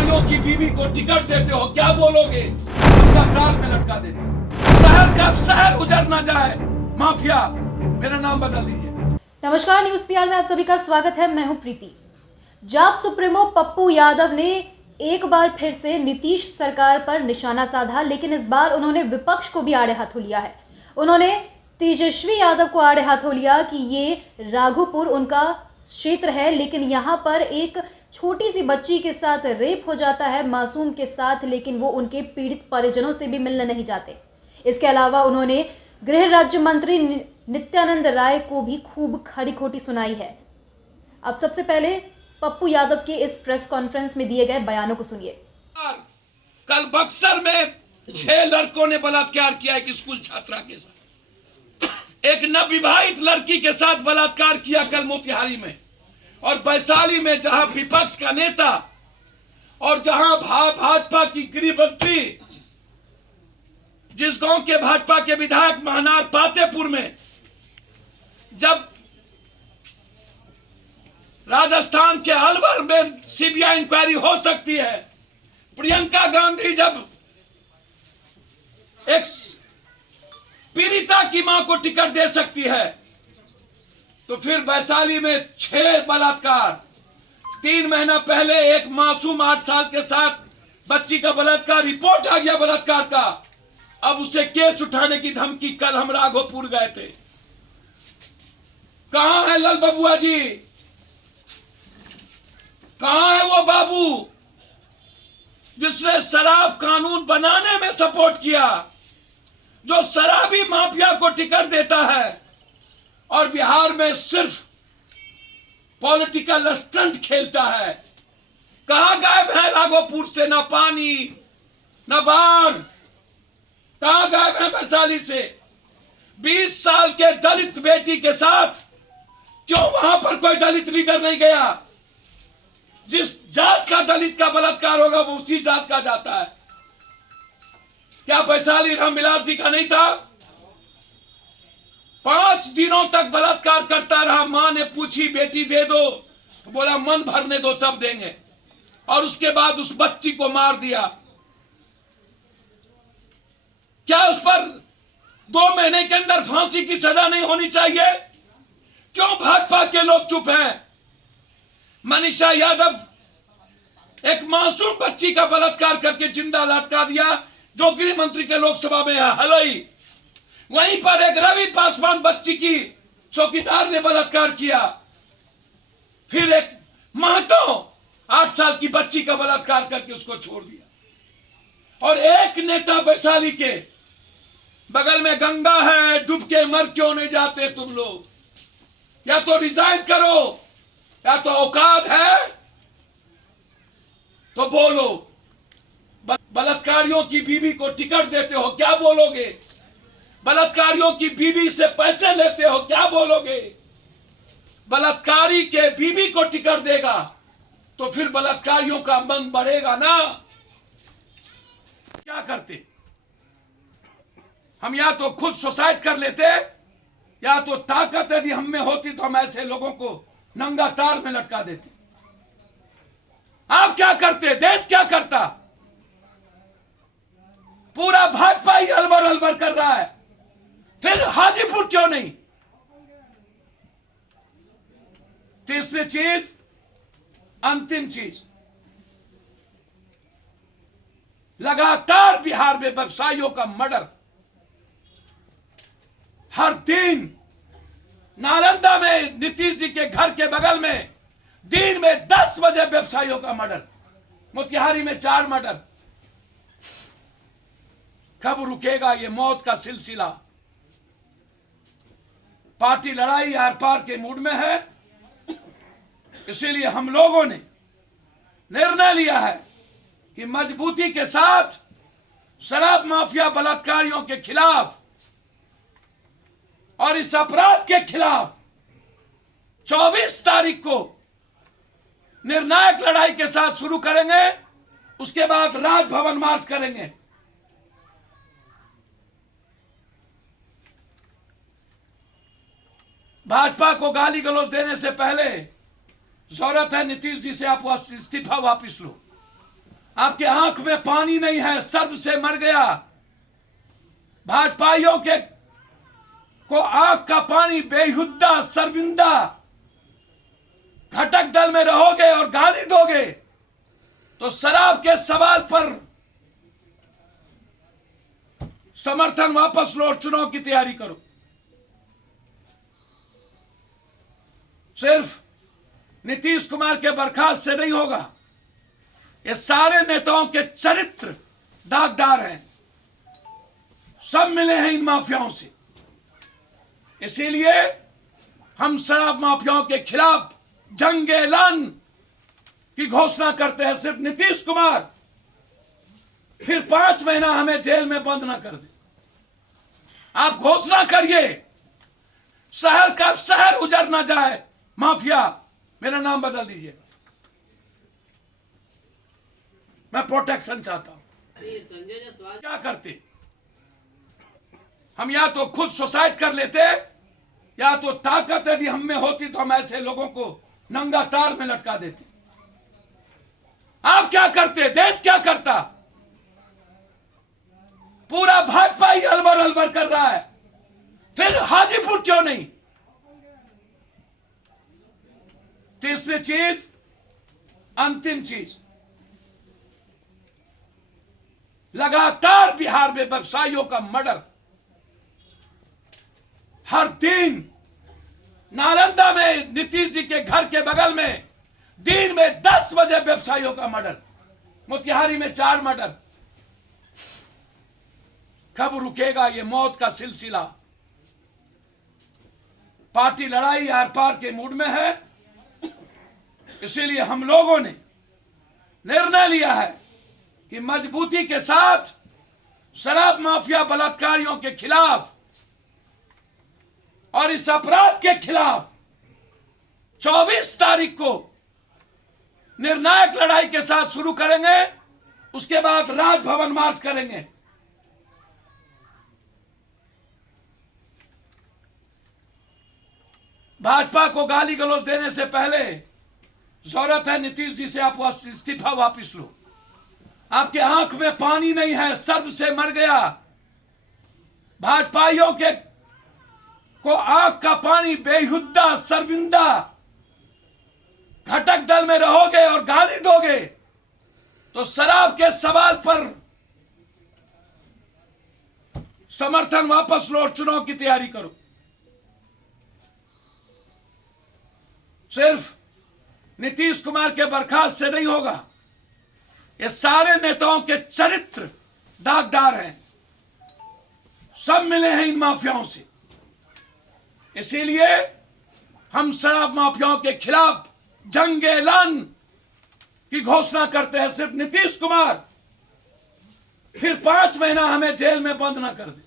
बलात्कारियों की बीवी को टिकट देते हो, क्या बोलोगे? उनका कार में लटका देते हो। शहर का शहर उजड़ ना जाए माफिया। मेरा नाम बदल दीजिए। नमस्कार, न्यूज पीआर में आप सभी का स्वागत है। मैं हूं प्रीति। जाप सुप्रीमो पप्पू यादव ने एक बार फिर से नीतीश सरकार पर निशाना साधा, लेकिन इस बार उन्होंने विपक्ष को भी आड़े हाथों लिया है। उन्होंने तेजस्वी यादव को आड़े हाथों लिया कि ये राघोपुर उनका क्षेत्र है, लेकिन यहाँ पर एक छोटी सी बच्ची के साथ रेप हो जाता है, मासूम के साथ, लेकिन वो उनके पीड़ित परिजनों से भी मिलने नहीं जाते। इसके अलावा उन्होंने गृह राज्य मंत्री नित्यानंद राय को भी खूब खरी खोटी सुनाई है। अब सबसे पहले पप्पू यादव के इस प्रेस कॉन्फ्रेंस में दिए गए बयानों को सुनिए। कल बक्सर में 6 लड़कों ने बलात्कार किया एक स्कूल छात्रा के साथ। एक नवविवाहित लड़की के साथ बलात्कार किया कल मोतिहारी में। और वैशाली में जहां विपक्ष का नेता और जहां भाजपा की गृह मंत्री, जिस गांव के भाजपा के विधायक महनार पातेपुर में, जब राजस्थान के अलवर में सीबीआई इंक्वायरी हो सकती है, प्रियंका गांधी जब एक पीड़िता की मां को टिकट दे सकती है, तो फिर वैशाली में 6 बलात्कार। 3 महीना पहले एक मासूम 8 साल के साथ बच्ची का बलात्कार, रिपोर्ट आ गया बलात्कार का। अब उसे केस उठाने की धमकी। कल हम राघोपुर गए थे। कहां है लाल बबुआ जी? कहां है वो बाबू जिसने शराब कानून बनाने में सपोर्ट किया, जो शराबी माफिया को टिकट देता है और बिहार में सिर्फ पॉलिटिकल स्टंट खेलता है? कहां गायब है राघोपुर से? ना पानी ना बाढ़। कहां गायब है वैशाली से? 20 साल के दलित बेटी के साथ क्यों वहां पर कोई दलित लीडर नहीं गया? जिस जात का दलित का बलात्कार होगा वो उसी जात का जाता है। क्या वैशाली रामविलास जी का नहीं था? 5 दिनों तक बलात्कार करता रहा। मां ने पूछी बेटी दे दो, तो बोला मन भरने दो तब देंगे। और उसके बाद उस बच्ची को मार दिया। क्या उस पर 2 महीने के अंदर फांसी की सजा नहीं होनी चाहिए? क्यों भाजपा के लोग चुप हैं? मनीषा यादव एक मासूम बच्ची का बलात्कार करके जिंदा लटका दिया, जो गृह मंत्री के लोकसभा में है हलई। वहीं पर एक रवि पासवान बच्ची की चौकीदार ने बलात्कार किया। फिर एक महतो 8 साल की बच्ची का बलात्कार करके उसको छोड़ दिया। और एक नेता वैशाली के बगल में गंगा है, डूब के मर क्यों नहीं जाते तुम लोग? या तो रिजाइन करो, या तो औकात है तो बोलो। बलात्कारियों की बीवी को टिकट देते हो, क्या बोलोगे? बलात्कारियों की बीवी से पैसे लेते हो, क्या बोलोगे? बलात्कारी के बीवी को टिकट देगा तो फिर बलात्कारियों का मन बढ़ेगा ना? क्या करते हम? या तो खुद सुसाइड कर लेते, या तो ताकत यदि हम में होती तो हम ऐसे लोगों को नंगा तार में लटका देते। आप क्या करते? देश क्या करता? पूरा भाजपा ही अलबर अलबर कर रहा है। फिर हाजीपुर क्यों नहीं? तीसरी चीज, अंतिम चीज, लगातार बिहार में व्यवसायियों का मर्डर। हर दिन नालंदा में नीतीश जी के घर के बगल में दिन में 10 बजे व्यवसायियों का मर्डर। मोतिहारी में 4 मर्डर। कब रुकेगा ये मौत का सिलसिला? पार्टी लड़ाई आर पार के मूड में है। इसीलिए हम लोगों ने निर्णय लिया है कि मजबूती के साथ शराब माफिया बलात्कारियों के खिलाफ और इस अपराध के खिलाफ 24 तारीख को निर्णायक लड़ाई के साथ शुरू करेंगे। उसके बाद राजभवन मार्च करेंगे। भाजपा को गाली गलौज देने से पहले जरूरत है नीतीश जी से आप इस्तीफा वापस लो। आपके आंख में पानी नहीं है, सर्व से मर गया। भाजपाइयों के को आंख का पानी बेहुद्दा शर्मिंदा, घटक दल में रहोगे और गाली दोगे तो शराब के सवाल पर समर्थन वापस लो और चुनाव की तैयारी करो। सिर्फ नीतीश कुमार के बर्खास्त से नहीं होगा, ये सारे नेताओं के चरित्र दागदार हैं, सब मिले हैं इन माफियाओं से। इसीलिए हम शराब माफियाओं के खिलाफ जंग ऐलान की घोषणा करते हैं। सिर्फ नीतीश कुमार फिर 5 महीना हमें जेल में बंद ना कर दे। आप घोषणा करिए, शहर का शहर उजड़ ना जाए। माफिया, मेरा नाम बदल दीजिए, मैं प्रोटेक्शन चाहता हूं। क्या करते हम? या तो खुद सुसाइड कर लेते, या तो ताकत यदि हम में होती तो हम ऐसे लोगों को नंगा तार में लटका देते। आप क्या करते? देश क्या करता? पूरा भाजपा ही अलबर अलबर कर रहा है, फिर हाजीपुर क्यों नहीं? तीसरी चीज, अंतिम चीज, लगातार बिहार में व्यवसायियों का मर्डर। हर दिन नालंदा में नीतीश जी के घर के बगल में दिन में 10 बजे व्यवसायियों का मर्डर, मोतिहारी में 4 मर्डर। कब रुकेगा ये मौत का सिलसिला? पार्टी लड़ाई आर पार के मूड में है, इसीलिए हम लोगों ने निर्णय लिया है कि मजबूती के साथ शराब माफिया बलात्कारियों के खिलाफ और इस अपराध के खिलाफ 24 तारीख को निर्णायक लड़ाई के साथ शुरू करेंगे। उसके बाद राजभवन मार्च करेंगे। भाजपा को गाली गलौज देने से पहले जरूरत है नीतीश जी से आप इस्तीफा वापस लो। आपके आंख में पानी नहीं है, सर्व से मर गया। भाजपाइयों के को आंख का पानी बेहुद्दा शर्मिंदा, घटक दल में रहोगे और गाली दोगे तो शराब के सवाल पर समर्थन वापस लो और चुनाव की तैयारी करो। सिर्फ नीतीश कुमार के बर्खास्त से नहीं होगा, ये सारे नेताओं के चरित्र दागदार हैं, सब मिले हैं इन माफियाओं से। इसीलिए हम शराब माफियाओं के खिलाफ जंग ऐलान की घोषणा करते हैं। सिर्फ नीतीश कुमार फिर 5 महीना हमें जेल में बंद ना कर दे।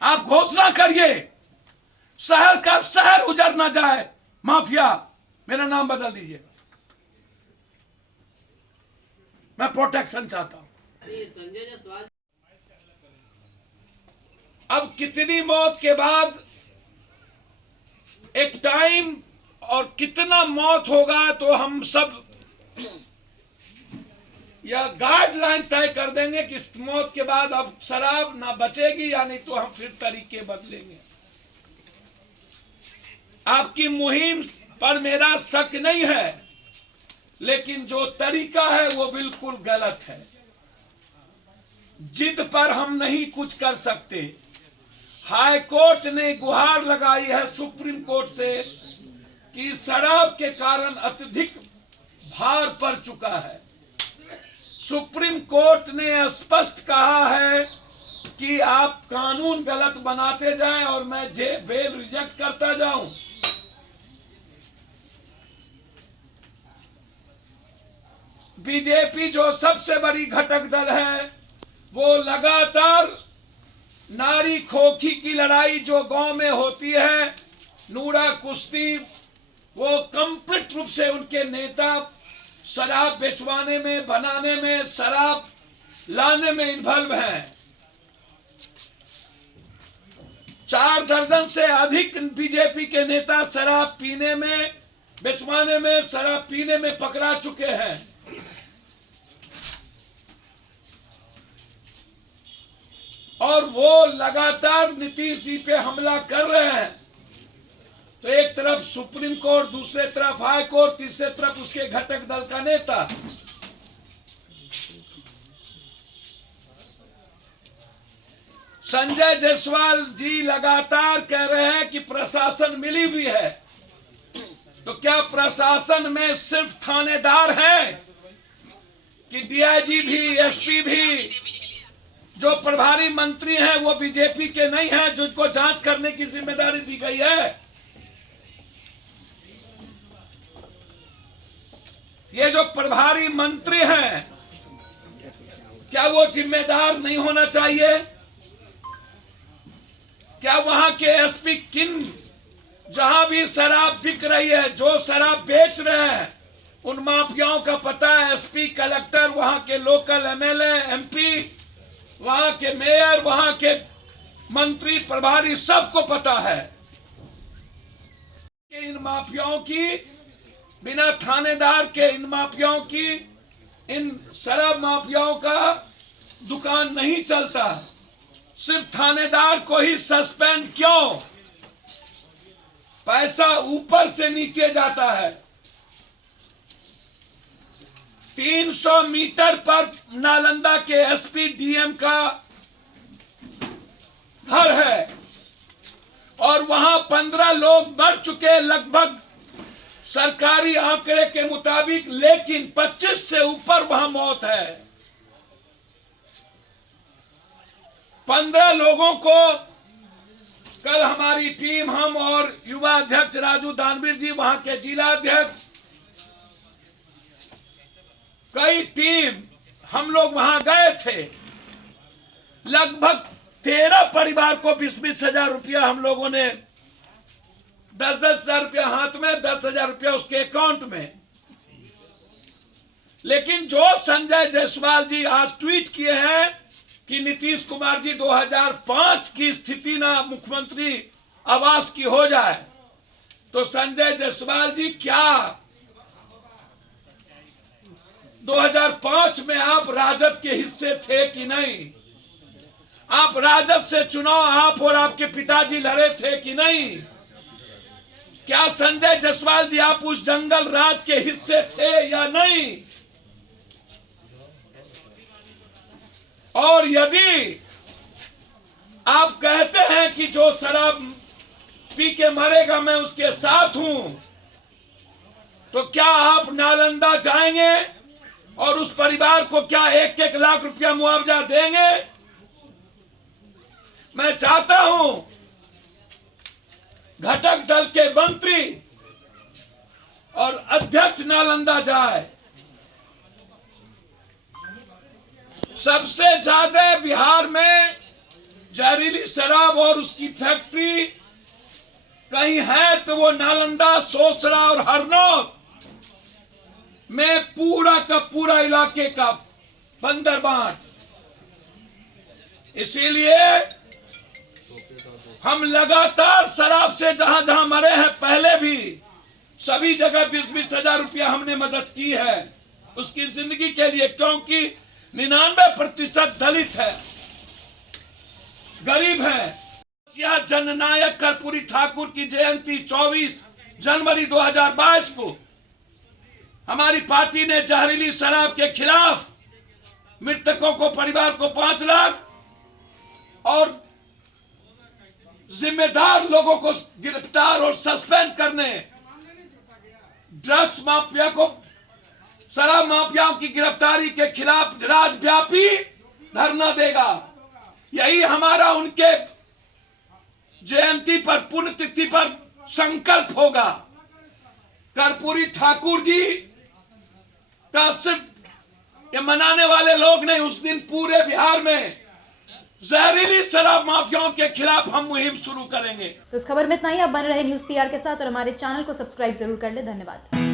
आप घोषणा करिए, शहर का शहर उजड़ ना जाए। माफिया, मेरा नाम बदल दीजिए, मैं प्रोटेक्शन चाहता हूं। अब कितनी मौत के बाद एक टाइम और कितना मौत होगा तो हम सब यह गाइडलाइन तय कर देंगे कि इस मौत के बाद अब शराब ना बचेगी, या नहीं तो हम फिर तरीके बदलेंगे। आपकी मुहिम पर मेरा शक नहीं है, लेकिन जो तरीका है वो बिल्कुल गलत है। जिद पर हम नहीं कुछ कर सकते। हाई कोर्ट ने गुहार लगाई है सुप्रीम कोर्ट से कि शराब के कारण अत्यधिक भार पड़ चुका है। सुप्रीम कोर्ट ने स्पष्ट कहा है कि आप कानून गलत बनाते जाएं और मैं बेल रिजेक्ट करता जाऊं। बीजेपी जो सबसे बड़ी घटक दल है, वो लगातार नारी खोखी की लड़ाई जो गांव में होती है, नूरा कुश्ती, वो कंप्लीट रूप से उनके नेता शराब बेचवाने में, बनाने में, शराब लाने में इन्वॉल्व हैं। 4 दर्जन से अधिक बीजेपी के नेता शराब पीने में, बेचवाने में, शराब पीने में पकड़ा चुके हैं। वो लगातार नीतीश जी पे हमला कर रहे हैं, तो एक तरफ सुप्रीम कोर्ट, दूसरे तरफ हाई कोर्ट, तीसरे तरफ उसके घटक दल का नेता, संजय जायसवाल जी लगातार कह रहे हैं कि प्रशासन मिली हुई है। तो क्या प्रशासन में सिर्फ थानेदार हैं कि डीआईजी भी, एसपी भी, जो प्रभारी मंत्री हैं वो बीजेपी के नहीं हैं, जिनको जांच करने की जिम्मेदारी दी गई है? ये जो प्रभारी मंत्री हैं, क्या वो जिम्मेदार नहीं होना चाहिए? क्या वहां के एसपी जहां भी शराब बिक रही है, जो शराब बेच रहे हैं, उन माफियाओं का पता है? एसपी, कलेक्टर, वहां के लोकल एमएलए, एमपी, वहां के मेयर, वहां के मंत्री, प्रभारी, सबको पता है कि इन माफियाओं की, बिना थानेदार के इन माफियाओं की, इन शराब माफियाओं का दुकान नहीं चलता। सिर्फ थानेदार को ही सस्पेंड क्यों? पैसा ऊपर से नीचे जाता है। 300 मीटर पर नालंदा के एसपी डीएम का घर है और वहां 15 लोग मर चुके लगभग सरकारी आंकड़े के मुताबिक, लेकिन 25 से ऊपर वहां मौत है। 15 लोगों को कल हमारी टीम, हम और युवा अध्यक्ष राजू दानवीर जी, वहां के जिला अध्यक्ष, कई टीम, हम लोग वहां गए थे। लगभग 13 परिवार को 20-20 हजार रुपया हम लोगों ने, 10-10 हजार रुपया हाथ में, 10,000 रुपया उसके अकाउंट में। लेकिन जो संजय जायसवाल जी आज ट्वीट किए हैं कि नीतीश कुमार जी 2005 की स्थिति ना मुख्यमंत्री आवास की हो जाए, तो संजय जायसवाल जी क्या 2005 में आप राजद के हिस्से थे कि नहीं? आप राजद से चुनाव आप और आपके पिताजी लड़े थे कि नहीं? क्या संजय जायसवाल जी आप उस जंगल राज के हिस्से थे या नहीं? और यदि आप कहते हैं कि जो शराब पी के मरेगा मैं उसके साथ हूं, तो क्या आप नालंदा जाएंगे और उस परिवार को क्या 1-1 लाख रुपया मुआवजा देंगे? मैं चाहता हूं घटक दल के मंत्री और अध्यक्ष नालंदा जाए। सबसे ज्यादा बिहार में जहरीली शराब और उसकी फैक्ट्री कहीं है तो वो नालंदा, सोसरा और हरनौत में पूरा का पूरा इलाके का बंदरबांट। इसीलिए हम लगातार शराब से जहां जहां मरे हैं, पहले भी सभी जगह 20-20 हजार रुपया हमने मदद की है उसकी जिंदगी के लिए, क्योंकि 99% दलित है, गरीब है। जननायक कर्पूरी ठाकुर की जयंती 24 जनवरी 2022 को हमारी पार्टी ने जहरीली शराब के खिलाफ मृतकों को, परिवार को 5 लाख और जिम्मेदार लोगों को गिरफ्तार और सस्पेंड करने, ड्रग्स माफिया को, शराब माफियाओं की गिरफ्तारी के खिलाफ राज्यव्यापी धरना देगा। यही हमारा उनके जयंती पर, पुण्यतिथि पर संकल्प होगा। कर्पूरी ठाकुर जी का सिर्फ ये मनाने वाले लोग नहीं, उस दिन पूरे बिहार में जहरीली शराब माफियाओं के खिलाफ हम मुहिम शुरू करेंगे। तो इस खबर में इतना ही। आप बने रहे न्यूज़ PR के साथ और हमारे चैनल को सब्सक्राइब जरूर कर ले। धन्यवाद।